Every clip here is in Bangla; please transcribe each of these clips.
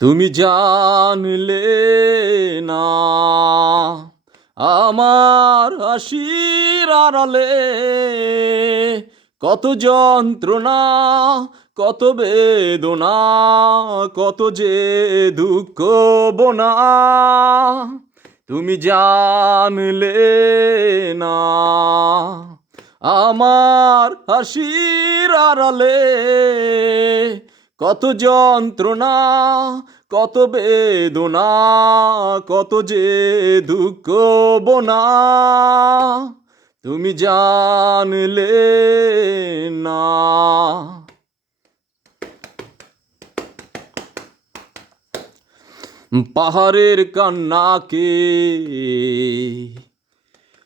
তুমি জানলে না আমার হাসির আড়ালে কত যন্ত্রণা, কত বেদনা, কত যে দুঃখ বোনা। তুমি জানলে না আমার হাসির আড়ালে কত যন্ত্রণা, কত বেদনা, কত যে দুঃখ বোনা। তুমি জানলে না। পাহাড়ের কান্নাকে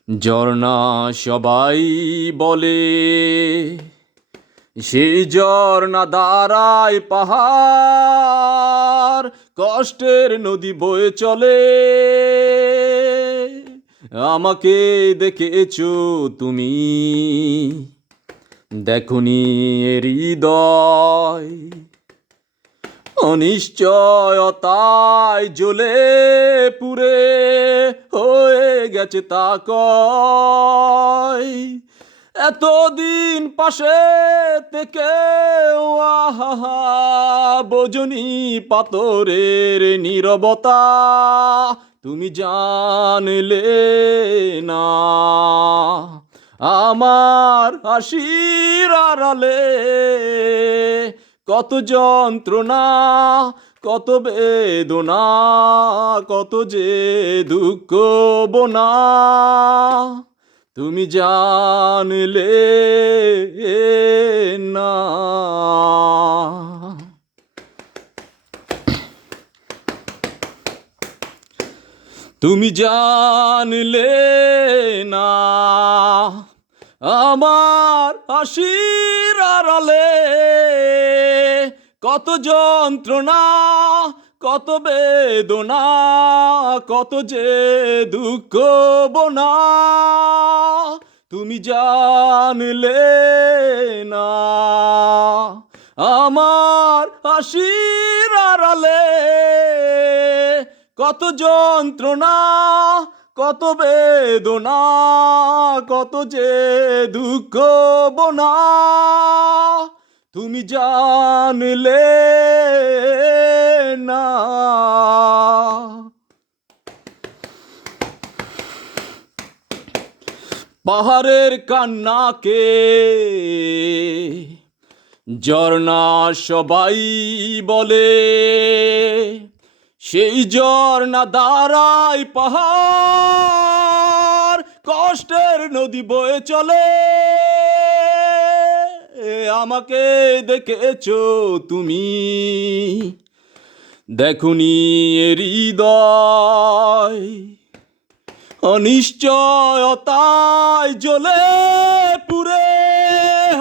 ঝর্ণা সবাই বলে, সেই ঝর্ণা দাঁড়ায় পাহাড়, কষ্টের নদী বয়ে চলে। আমাকে দেখেছো তুমি, দেখনি এ হৃদয় অনিশ্চয়তায় জ্বলে পুড়ে হয়ে গেছে তাকয়। এতদিন পাশে থেকে আহা বোঝনি পাথরের নীরবতা। তুমি জানলে না আমার হাসির আড়ালে কত যন্ত্রণা, কত বেদনা, কত যে দুঃখ বোনা। তুমি জানলে না। তুমি জানলে না আমার হাসির আড়ালে কত যন্ত্রণা, কত বেদনা, কত যে দুঃখ বোনা। তুমি জানলে না আমার হাসির আড়ালে কত যন্ত্রণা, কত বেদনা, কত যে দুঃখ বোনা। তুমি জানলে না। পাহাড়ের কান্নাকে ঝর্ণা সবাই বলে, সেই ঝর্ণা দাঁড়ায় পাহাড়, কষ্টের নদী বয়ে চলে। আমাকে দেখেছো তুমি, দেখনি এ হৃদয় অনিশ্চয়তায় জ্বলে পুড়ে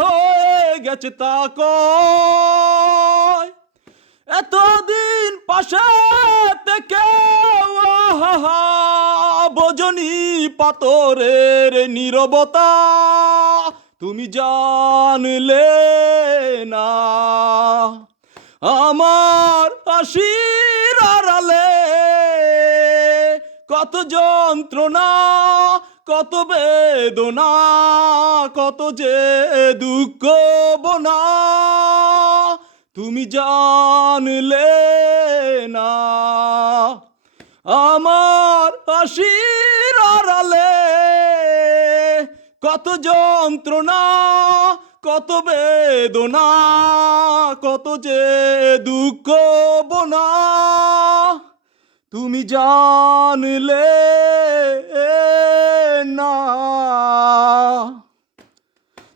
হয়ে গেছে তাকয়। এতদিন পাশে থেকে বোঝনি পাথরের নীরবতা। তুমি জানলে না আমার হাসির আড়ালে কত যন্ত্রণা, কত বেদনা, কত যে দুঃখ বোনা। তুমি জানলে না আমার হাসির আড়ালে কত যন্ত্রণা, কত বেদনা, কত যে দুঃখ বোনা। তুমি জানলে না।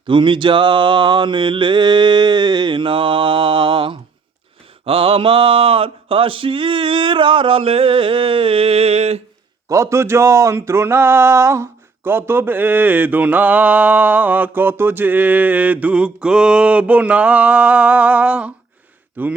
তুমি জানলে না আমার হাসির আড়ালে কত যন্ত্রণা, কত বেদনা, কত যে দুঃখ বোনা। তুমি